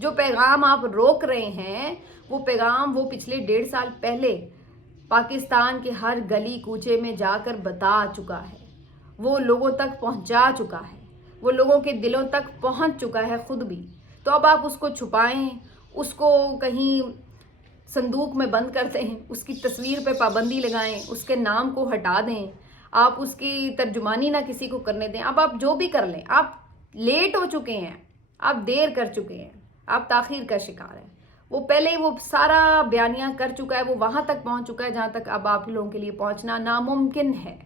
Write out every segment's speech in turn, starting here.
جو پیغام آپ روک رہے ہیں وہ پیغام وہ پچھلے 1.5 سال پہلے پاکستان کے ہر گلی کوچے میں جا کر بتا چکا ہے، وہ لوگوں تک پہنچا چکا ہے، وہ لوگوں کے دلوں تک پہنچ چکا ہے خود بھی۔ تو اب آپ اس کو چھپائیں، اس کو کہیں صندوق میں بند کر دیں، اس کی تصویر پہ پابندی لگائیں، اس کے نام کو ہٹا دیں، آپ اس کی ترجمانی نہ کسی کو کرنے دیں۔ اب آپ جو بھی کر لیں، آپ لیٹ ہو چکے ہیں، آپ دیر کر چکے ہیں، آپ تاخیر کا شکار ہیں۔ وہ پہلے ہی وہ سارا بیانیہ کر چکا ہے، وہ وہاں تک پہنچ چکا ہے جہاں تک اب آپ لوگوں کے لیے پہنچنا ناممکن ہے۔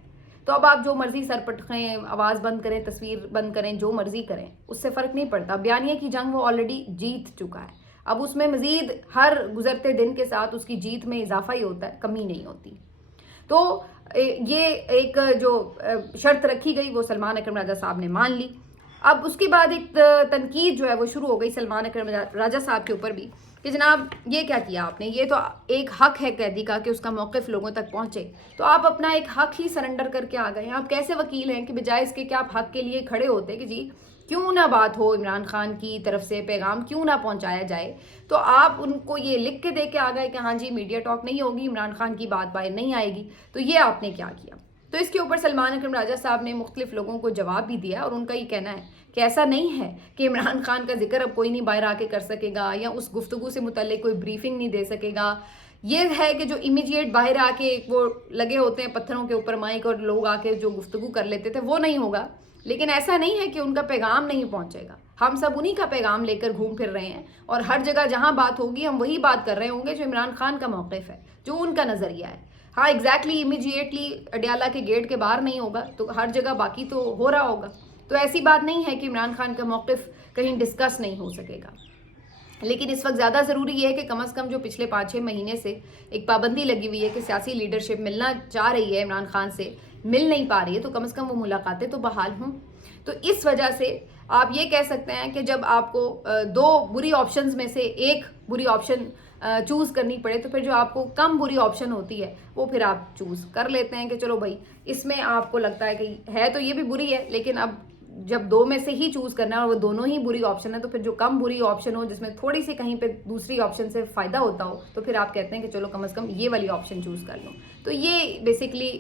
تو اب آپ جو مرضی سر پٹخیں، آواز بند کریں، تصویر بند کریں، جو مرضی کریں، اس سے فرق نہیں پڑتا۔ بیانیہ کی جنگ وہ آلریڈی جیت چکا ہے، اب اس میں مزید ہر گزرتے دن کے ساتھ اس کی جیت میں اضافہ ہی ہوتا ہے، کمی نہیں ہوتی۔ تو یہ ایک جو شرط رکھی گئی وہ سلمان اکرم راجہ صاحب نے مان لی۔ اب اس کے بعد ایک تنقید جو ہے وہ شروع ہو گئی سلمان اکرم راجہ صاحب کے اوپر بھی کہ جناب یہ کیا کیا آپ نے، یہ تو ایک حق ہے قیدی کا کہ اس کا موقف لوگوں تک پہنچے، تو آپ اپنا ایک حق ہی سرنڈر کر کے آ گئے ہیں۔ آپ کیسے وکیل ہیں کہ بجائے اس کے کہ آپ حق کے لیے کھڑے ہوتے کہ جی کیوں نہ بات ہو، عمران خان کی طرف سے پیغام کیوں نہ پہنچایا جائے، تو آپ ان کو یہ لکھ کے دے کے آ گئے کہ ہاں جی میڈیا ٹاک نہیں ہوگی، عمران خان کی بات باہر نہیں آئے گی۔ تو یہ آپ نے کیا کیا؟ تو اس کے اوپر سلمان اکرم راجہ صاحب نے مختلف لوگوں کو جواب بھی دیا، اور ان کا یہ کہنا ہے کہ ایسا نہیں ہے کہ عمران خان کا ذکر اب کوئی نہیں باہر آ کے کر سکے گا، یا اس گفتگو سے متعلق کوئی بریفنگ نہیں دے سکے گا۔ یہ ہے کہ جو امیڈیٹ باہر آ کے وہ لگے ہوتے ہیں پتھروں کے اوپر مائک، اور لوگ آ کے جو گفتگو کر لیتے تھے وہ نہیں ہوگا، لیکن ایسا نہیں ہے کہ ان کا پیغام نہیں پہنچے گا۔ ہم سب انہی کا پیغام لے کر گھوم پھر رہے ہیں، اور ہر جگہ جہاں بات ہوگی ہم وہی بات کر رہے ہوں گے جو عمران خان کا موقف ہے، جو ان کا نظریہ ہے۔ ہاں ایگزیکٹلی امیڈیٹلی اڈیالہ کے گیٹ کے باہر نہیں ہوگا، تو ہر جگہ باقی تو ہو رہا ہوگا۔ تو ایسی بات نہیں ہے کہ عمران خان کا موقف کہیں ڈسکس نہیں ہو سکے گا، لیکن اس وقت زیادہ ضروری یہ ہے کہ کم از کم جو پچھلے 5-6 مہینے سے ایک پابندی لگی ہوئی ہے کہ سیاسی لیڈرشپ ملنا چاہ رہی ہے عمران خان سے، مل نہیں پا رہی ہے، تو کم از کم وہ ملاقاتیں تو بحال ہوں۔ تو اس وجہ سے آپ یہ کہہ سکتے ہیں کہ جب آپ کو 2 بری آپشنز میں سے ایک بری آپشن چوز کرنی پڑے، تو پھر جو آپ کو کم بری آپشن ہوتی ہے وہ پھر آپ چوز کر لیتے ہیں کہ چلو بھائی اس میں آپ کو لگتا ہے کہ ہے تو یہ بھی بری ہے، لیکن اب جب 2 میں سے ہی چوز کرنا ہے اور وہ دونوں ہی بری آپشن ہے، تو پھر جو کم بری آپشن ہو، جس میں تھوڑی سی کہیں پہ دوسری آپشن سے فائدہ ہوتا ہو، تو پھر آپ کہتے ہیں کہ چلو کم از کم یہ والی آپشن چوز کر لوں۔ تو یہ بیسکلی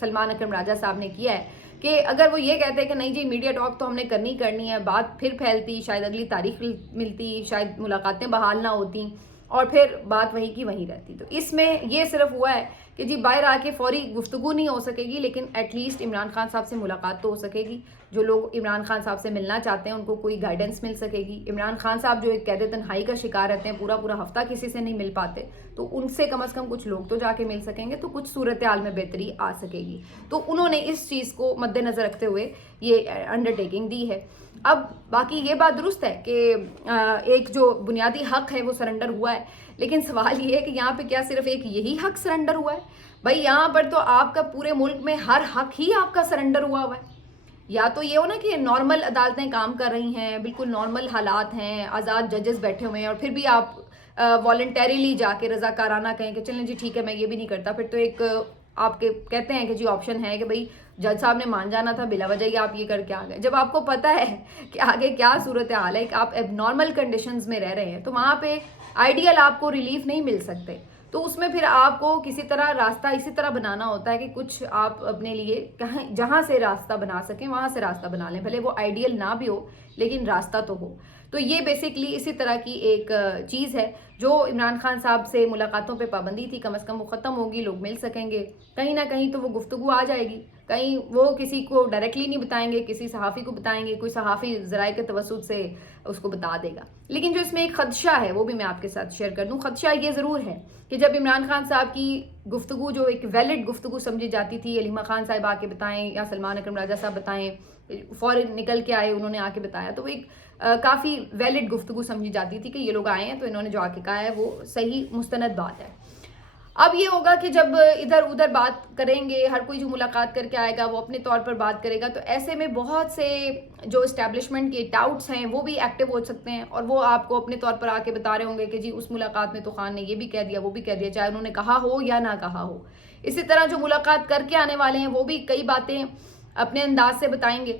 سلمان اکرم راجہ صاحب نے کیا ہے کہ اگر وہ یہ کہتے ہیں کہ نہیں جی میڈیا ٹاک تو ہم نے کرنی ہے، بات پھر پھیلتی، شاید اگلی تاریخ ملتی، شاید ملاقاتیں بحال نہ ہوتی، اور پھر بات وہیں کی وہیں رہتی۔ تو اس میں یہ صرف ہوا ہے کہ جی باہر آ کے فوری گفتگو نہیں ہو سکے گی، لیکن ایٹ لیسٹ عمران خان صاحب سے ملاقات تو ہو سکے گی۔ جو لوگ عمران خان صاحب سے ملنا چاہتے ہیں ان کو کوئی گائیڈنس مل سکے گی۔ عمران خان صاحب جو ایک قید تنہائی کا شکار رہتے ہیں، پورا ہفتہ کسی سے نہیں مل پاتے، تو ان سے کم از کم کچھ لوگ تو جا کے مل سکیں گے، تو کچھ صورتحال میں بہتری آ سکے گی۔ تو انہوں نے اس چیز کو مد نظر رکھتے ہوئے یہ انڈرٹیکنگ دی ہے۔ اب باقی یہ بات درست ہے کہ ایک جو بنیادی حق ہے وہ سرنڈر ہوا ہے، لیکن سوال یہ ہے کہ یہاں پہ کیا صرف ایک یہی حق سرنڈر ہوا ہے؟ بھائی یہاں پر تو آپ کا پورے ملک میں ہر حق ہی آپ کا سرنڈر ہوا ہے۔ یا تو یہ ہو نا کہ نارمل عدالتیں کام کر رہی ہیں، بالکل نارمل حالات ہیں، آزاد ججز بیٹھے ہوئے ہیں، اور پھر بھی آپ والنٹیریلی جا کے رضاکارانہ کہیں کہ چلیں جی ٹھیک ہے میں یہ بھی نہیں کرتا، پھر تو ایک آپ کے کہتے ہیں کہ جی آپشن ہے کہ بھائی جج صاحب نے مان جانا تھا، بلا وجہ ہی آپ یہ کر کے آ گئے۔ جب آپ کو پتہ ہے کہ آگے کیا صورتحال ہے، کہ آپ اب نارمل کنڈیشنز میں رہ رہے ہیں، تو وہاں پہ آئیڈیل آپ کو ریلیف نہیں مل سکتے، تو اس میں پھر آپ کو کسی طرح راستہ اسی طرح بنانا ہوتا ہے کہ کچھ آپ اپنے لیے جہاں سے راستہ بنا سکیں وہاں سے راستہ بنا لیں، بھلے وہ آئیڈیل نہ بھی ہو لیکن راستہ تو ہو۔ تو یہ بیسکلی اسی طرح کی ایک چیز ہے جو عمران خان صاحب سے ملاقاتوں پہ پابندی تھی، کم از کم وہ ختم ہوگی، لوگ مل سکیں گے، کہیں نہ کہیں تو وہ گفتگو آ جائے گی، کہیں وہ کسی کو ڈائریکٹلی نہیں بتائیں گے، کسی صحافی کو بتائیں گے، کوئی صحافی ذرائع کے توسط سے اس کو بتا دے گا۔ لیکن جو اس میں ایک خدشہ ہے وہ بھی میں آپ کے ساتھ شیئر کر دوں۔ خدشہ یہ ضرور ہے کہ جب عمران خان صاحب کی گفتگو جو ایک ویلڈ گفتگو سمجھی جاتی تھی، علیمہ خان صاحب آ کے بتائیں یا سلمان اکرم راجہ صاحب بتائیں، فوراً نکل کے آئے، انہوں نے آ کے بتایا، تو وہ ایک کافی ویلڈ گفتگو سمجھی جاتی تھی کہ یہ لوگ آئے ہیں تو انہوں نے جو آ کے کہا ہے وہ صحیح مستند بات ہے۔ اب یہ ہوگا کہ جب ادھر ادھر بات کریں گے، ہر کوئی جو ملاقات کر کے آئے گا وہ اپنے طور پر بات کرے گا، تو ایسے میں بہت سے جو اسٹیبلشمنٹ کے ڈاؤٹس ہیں وہ بھی ایکٹیو ہو سکتے ہیں، اور وہ آپ کو اپنے طور پر آ کے بتا رہے ہوں گے کہ جی اس ملاقات میں تو خان نے یہ بھی کہہ دیا وہ بھی کہہ دیا، چاہے انہوں نے کہا ہو یا نہ کہا ہو۔ اسی طرح جو ملاقات کر کے آنے والے ہیں وہ بھی کئی باتیں اپنے انداز سے بتائیں گے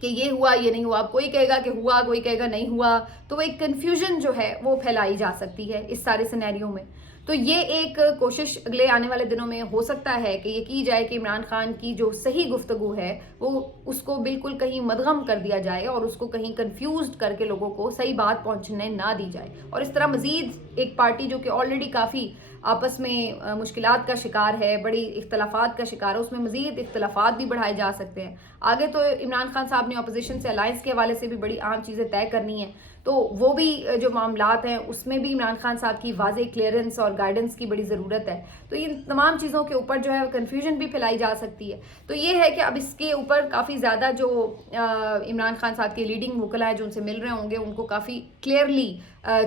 کہ یہ ہوا یہ نہیں ہوا. اب کوئی کہے گا کہ ہوا, کوئی کہے گا نہیں ہوا, تو ایک کنفیوژن جو ہے وہ پھیلائی جا سکتی ہے اس سارے سینیریو میں. تو یہ ایک کوشش اگلے آنے والے دنوں میں ہو سکتا ہے کہ یہ کی جائے کہ عمران خان کی جو صحیح گفتگو ہے وہ اس کو بالکل کہیں مدغم کر دیا جائے اور اس کو کہیں کنفیوزڈ کر کے لوگوں کو صحیح بات پہنچنے نہ دی جائے. اور اس طرح مزید ایک پارٹی جو کہ آلریڈی کافی آپس میں مشکلات کا شکار ہے, بڑی اختلافات کا شکار ہے, اس میں مزید اختلافات بھی بڑھائے جا سکتے ہیں. آگے تو عمران خان صاحب نے اپوزیشن سے الائنس کے حوالے سے بھی بڑی اہم چیزیں طے کرنی ہیں, تو وہ بھی جو معاملات ہیں اس میں بھی عمران خان صاحب کی واضح کلیئرنس اور گائیڈنس کی بڑی ضرورت ہے. تو ان تمام چیزوں کے اوپر جو ہے کنفیوژن بھی پھیلائی جا سکتی ہے. تو یہ ہے کہ اب اس کے اوپر کافی زیادہ جو عمران خان صاحب کے لیڈنگ وکلا ہیں جو ان سے مل رہے ہوں گے ان کو کافی کلیئرلی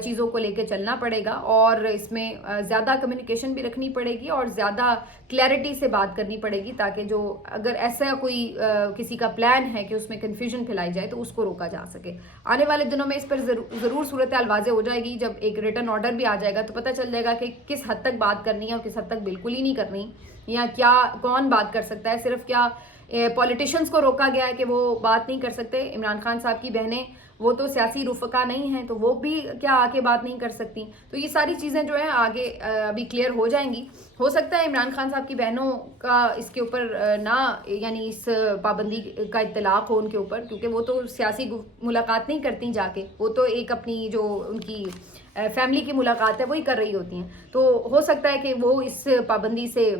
چیزوں کو لے کے چلنا پڑے گا, اور اس میں زیادہ کمیونیکیشن بھی رکھنی پڑے گی اور زیادہ کلیئرٹی سے بات کرنی پڑے گی, تاکہ جو اگر ایسا کوئی کسی کا پلان ہے کہ اس میں کنفیوژن پھیلائی جائے تو اس کو روکا جا سکے. آنے والے دنوں میں اس پر ضرور صورتحال واضح ہو جائے گی. جب ایک ریٹن آرڈر بھی آ جائے گا تو پتہ چل جائے گا کہ کس حد تک بات کرنی ہے اور کس حد تک بالکل ہی نہیں کرنی, یا کیا کون بات کر سکتا ہے. صرف کیا پولیٹیشنز کو روکا گیا ہے کہ وہ بات نہیں کر سکتے, عمران خان صاحب کی بہنیں وہ تو سیاسی رفقا نہیں ہیں تو وہ بھی کیا آ کے بات نہیں کر سکتی. تو یہ ساری چیزیں جو ہیں آگے ابھی کلیئر ہو جائیں گی. ہو سکتا ہے عمران خان صاحب کی بہنوں کا اس کے اوپر نہ یعنی اس پابندی کا اطلاق ہو ان کے اوپر, کیونکہ وہ تو سیاسی ملاقات نہیں کرتی جا کے, وہ تو ایک اپنی جو ان کی فیملی کی ملاقات ہے وہی کر رہی ہوتی ہیں. تو ہو سکتا ہے کہ وہ اس پابندی سے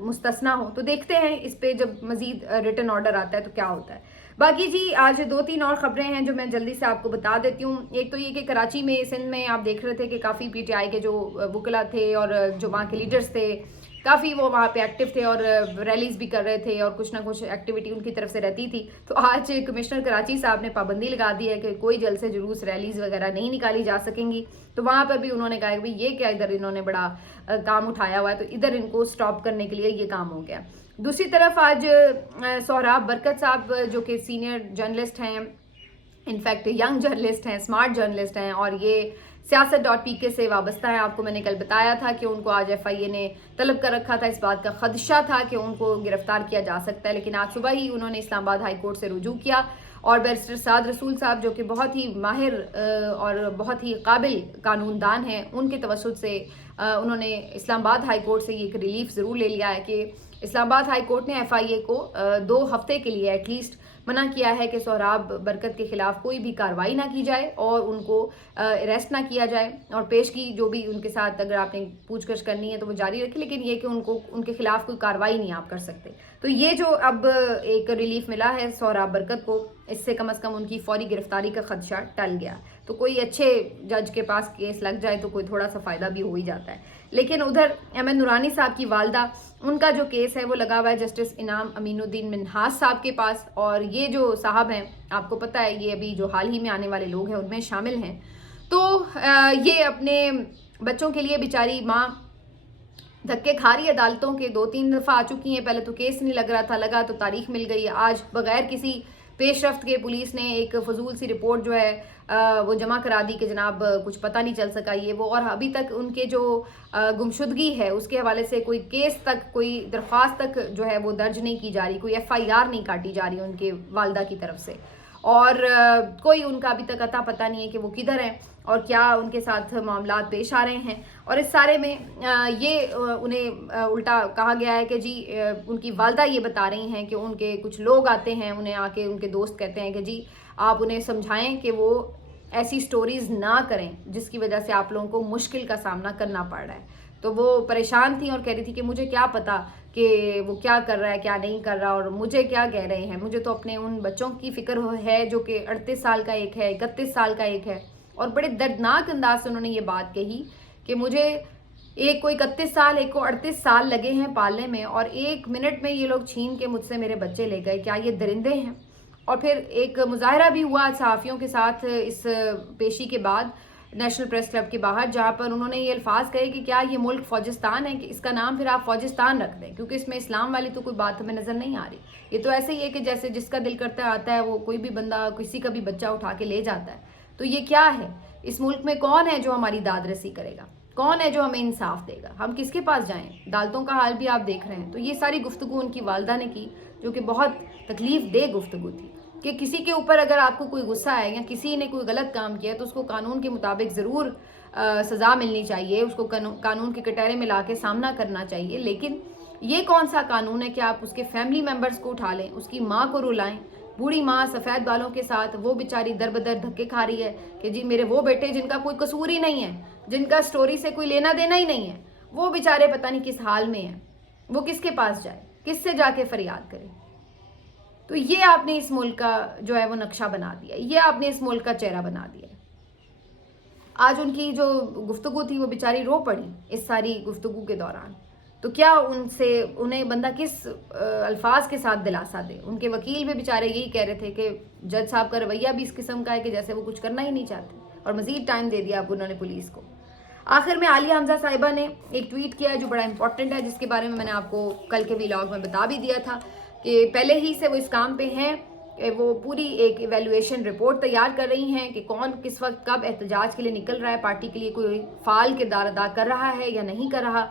مستثنا ہو. تو دیکھتے ہیں اس پہ جب مزید ریٹن آرڈر آتا ہے تو کیا ہوتا ہے. باقی جی آج 2-3 اور خبریں ہیں جو میں جلدی سے آپ کو بتا دیتی ہوں. ایک تو یہ کہ کراچی میں سندھ میں آپ دیکھ رہے تھے کہ کافی پی ٹی آئی کے جو وکلا تھے اور جو وہاں کے لیڈرز تھے کافی وہ وہاں پہ ایکٹیو تھے اور ریلیز بھی کر رہے تھے اور کچھ نہ کچھ ایکٹیویٹی ان کی طرف سے رہتی تھی. تو آج کمشنر کراچی صاحب نے پابندی لگا دی ہے کہ کوئی جلسے جلوس ریلیز وغیرہ نہیں نکالی جا سکیں گی. تو وہاں پر بھی انہوں نے کہا کہ یہ کیا ادھر انہوں نے بڑا کام اٹھایا ہوا ہے, تو ادھر ان کو سٹاپ کرنے کے لیے یہ کام ہو گیا. دوسری طرف آج سہراب برکت صاحب جو کہ سینئر جرنلسٹ ہیں, انفیکٹ ینگ جرنلسٹ ہیں, اسمارٹ جرنلسٹ ہیں, اور یہ سیاست.pk سے وابستہ ہیں. آپ کو میں نے کل بتایا تھا کہ ان کو آج ایف آئی اے نے طلب کر رکھا تھا, اس بات کا خدشہ تھا کہ ان کو گرفتار کیا جا سکتا ہے, لیکن آج صبح ہی انہوں نے اسلام آباد ہائی کورٹ سے رجوع کیا. اور بیرسٹر سعد رسول صاحب جو کہ بہت ہی ماہر اور بہت ہی قابل قانون دان ہیں, ان کے توسط سے انہوں نے اسلام آباد ہائی کورٹ سے یہ ایک ریلیف ضرور لے لیا ہے کہ اسلام آباد ہائی کورٹ نے ایف آئی اے کو 2 ہفتے کے لیے ایٹ لیسٹ منع کیا ہے کہ سہراب برکت کے خلاف کوئی بھی کارروائی نہ کی جائے اور ان کو اریسٹ نہ کیا جائے, اور پیشگی جو بھی ان کے ساتھ اگر آپ نے پوچھ گچھ کرنی ہے تو وہ جاری رکھے, لیکن یہ کہ ان کے خلاف کوئی کارروائی نہیں آپ کر سکتے. تو یہ جو اب ایک ریلیف ملا ہے سہراب برکت کو, اس سے کم از کم ان کی فوری گرفتاری کا خدشہ ٹل گیا. تو کوئی اچھے جج کے پاس کیس لگ جائے تو کوئی تھوڑا سا فائدہ بھی ہو ہی جاتا ہے. لیکن ادھر احمد نورانی صاحب کی والدہ, ان کا جو کیس ہے وہ لگا ہوا ہے جسٹس انعام امین الدین منہاس صاحب کے پاس, اور یہ جو صاحب ہیں آپ کو پتہ ہے یہ ابھی جو حال ہی میں آنے والے لوگ ہیں ان میں شامل ہیں. تو یہ اپنے بچوں کے لیے بیچاری ماں دھکے کھا رہی ہے عدالتوں کے, 2-3 دفعہ آ چکی ہیں. پہلے تو کیس نہیں لگ رہا تھا, لگا تو تاریخ مل گئی. آج بغیر کسی پیش رفت کے پولیس نے ایک فضول سی رپورٹ جو ہے وہ جمع کرا دی کہ جناب کچھ پتہ نہیں چل سکا یہ وہ, اور ابھی تک ان کے جو گمشدگی ہے اس کے حوالے سے کوئی کیس تک, کوئی درخواست تک جو ہے وہ درج نہیں کی جا رہی, کوئی ایف آئی آر نہیں کاٹی جا رہی ان کے والدہ کی طرف سے, اور کوئی ان کا ابھی تک اتا پتہ نہیں ہے کہ وہ کدھر ہیں اور کیا ان کے ساتھ معاملات پیش آ رہے ہیں. اور اس سارے میں یہ انہیں الٹا کہا گیا ہے کہ جی ان کی والدہ یہ بتا رہی ہیں کہ ان کے کچھ لوگ آتے ہیں, انہیں آ کے ان کے دوست کہتے ہیں کہ جی آپ انہیں سمجھائیں کہ وہ ایسی سٹوریز نہ کریں جس کی وجہ سے آپ لوگوں کو مشکل کا سامنا کرنا پڑ رہا ہے. تو وہ پریشان تھیں اور کہہ رہی تھی کہ مجھے کیا پتا کہ وہ کیا کر رہا ہے کیا نہیں کر رہا, اور مجھے کیا کہہ رہے ہیں, مجھے تو اپنے ان بچوں کی فکر ہے جو کہ 38 سال کا ایک ہے, 31 سال کا ایک ہے. اور بڑے دردناک انداز سے انہوں نے یہ بات کہی کہ مجھے ایک کو 31 سال ایک کو 38 سال لگے ہیں پالنے میں, اور 1 منٹ میں یہ لوگ چھین کے مجھ سے میرے بچے لے گئے, کیا یہ درندے ہیں. اور پھر ایک مظاہرہ بھی ہوا صحافیوں کے ساتھ اس پیشی کے بعد نیشنل پریس کلب کے باہر, جہاں پر انہوں نے یہ الفاظ کہے کہ کیا یہ ملک فوجستان ہے کہ اس کا نام پھر آپ فوجستان رکھ دیں, کیونکہ اس میں اسلام والی تو کوئی بات ہمیں نظر نہیں آ رہی. یہ تو ایسے ہی ہے کہ جیسے جس کا دل کرتا آتا ہے وہ کوئی بھی بندہ کسی کا بھی بچہ اٹھا کے لے جاتا ہے. تو یہ کیا ہے, اس ملک میں کون ہے جو ہماری داد رسی کرے گا, کون ہے جو ہمیں انصاف دے گا, ہم کس کے پاس جائیں. عدالتوں کا حال بھی آپ دیکھ رہے ہیں. تو یہ ساری گفتگو ان کی والدہ نے کی جو کہ بہت تکلیف دہ گفتگو تھی. کہ کسی کے اوپر اگر آپ کو کوئی غصہ ہے یا کسی نے کوئی غلط کام کیا تو اس کو قانون کے مطابق ضرور سزا ملنی چاہیے، اس کو قانون کے کٹہرے میں لا کے سامنا کرنا چاہیے. لیکن یہ کون سا قانون ہے کہ آپ اس کے فیملی ممبرز کو اٹھا لیں، اس کی ماں کو رلائیں، بوڑھی ماں سفید بالوں کے ساتھ وہ بیچاری در بدر دھکے کھا رہی ہے کہ جی میرے وہ بیٹے جن کا کوئی قصور ہی نہیں ہے، جن کا سٹوری سے کوئی لینا دینا ہی نہیں ہے، وہ بیچارے پتہ نہیں کس حال میں ہیں، وہ کس کے پاس جائے، کس سے جا کے فریاد کرے. تو یہ آپ نے اس ملک کا جو ہے وہ نقشہ بنا دیا، یہ آپ نے اس ملک کا چہرہ بنا دیا. آج ان کی جو گفتگو تھی وہ بیچاری رو پڑی اس ساری گفتگو کے دوران. تو کیا انہیں بندہ کس الفاظ کے ساتھ دلاسا دے. ان کے وکیل بھی بیچارے یہی کہہ رہے تھے کہ جج صاحب کا رویہ بھی اس قسم کا ہے کہ جیسے وہ کچھ کرنا ہی نہیں چاہتے، اور مزید ٹائم دے دیا اب انہوں نے پولیس کو. آخر میں عالیہ حمزہ صاحبہ نے ایک ٹویٹ کیا ہے جو بڑا امپورٹنٹ ہے، جس کے بارے میں نے آپ کو کل کے ویلاگ میں بتا بھی دیا تھا کہ پہلے ہی سے وہ اس کام پہ ہیں. وہ پوری ایک ایویلویشن رپورٹ تیار کر رہی ہیں کہ کون کس وقت کب احتجاج کے لیے نکل رہا ہے، پارٹی کے لیے کوئی فعال کردار ادا کر رہا ہے یا نہیں کر رہا.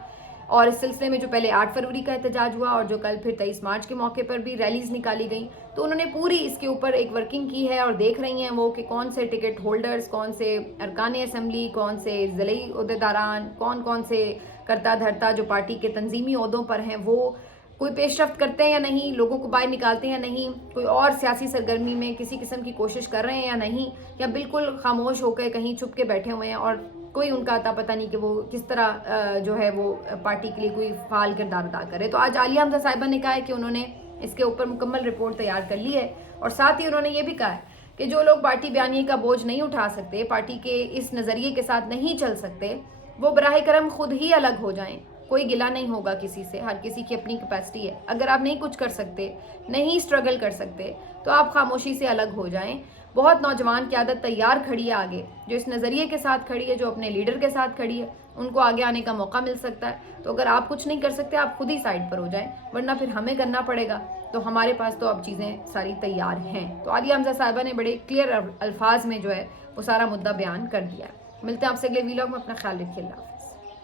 اور اس سلسلے میں جو پہلے 8 فروری کا احتجاج ہوا اور جو کل پھر 23 مارچ کے موقع پر بھی ریلیز نکالی گئیں، تو انہوں نے پوری اس کے اوپر ایک ورکنگ کی ہے اور دیکھ رہی ہیں وہ کہ کون سے ٹکٹ ہولڈرز، کون سے ارکان اسمبلی، کون سے ضلعی عہدیداران، کون سے کرتا دھرتا جو پارٹی کے تنظیمی عہدوں پر ہیں وہ کوئی پیش رفت کرتے ہیں یا نہیں، لوگوں کو باہر نکالتے ہیں یا نہیں، کوئی اور سیاسی سرگرمی میں کسی قسم کی کوشش کر رہے ہیں یا نہیں، یا بالکل خاموش ہو کے کہیں چھپ کے بیٹھے ہوئے ہیں اور کوئی ان کا اتا پتہ نہیں کہ وہ کس طرح جو ہے وہ پارٹی کے لیے کوئی فعال کردار ادا کرے. تو آج عالیہ حمزہ صاحبہ نے کہا ہے کہ انہوں نے اس کے اوپر مکمل رپورٹ تیار کر لی ہے، اور ساتھ ہی انہوں نے یہ بھی کہا ہے کہ جو لوگ پارٹی بیانیے کا بوجھ نہیں اٹھا سکتے، پارٹی کے اس نظریے کے ساتھ نہیں چل سکتے، وہ براہ کرم خود ہی الگ ہو جائیں. کوئی گلہ نہیں ہوگا کسی سے، ہر کسی کی اپنی کیپیسٹی ہے. اگر آپ نہیں کچھ کر سکتے، نہیں اسٹرگل کر سکتے، تو آپ خاموشی سے الگ ہو جائیں. بہت نوجوان قیادت تیار کھڑی ہے آگے، جو اس نظریے کے ساتھ کھڑی ہے، جو اپنے لیڈر کے ساتھ کھڑی ہے، ان کو آگے آنے کا موقع مل سکتا ہے. تو اگر آپ کچھ نہیں کر سکتے، آپ خود ہی سائڈ پر ہو جائیں، ورنہ پھر ہمیں کرنا پڑے گا. تو ہمارے پاس تو اب چیزیں ساری تیار ہیں. تو عالیہ حمزہ صاحبہ نے بڑے کلیئر الفاظ میں جو ہے وہ سارا مدعا بیان کر دیا ہے. ملتے ہیں آپ سے اگلے ویلاگ میں. اپنا خیال رکھیے. اللہ حافظ.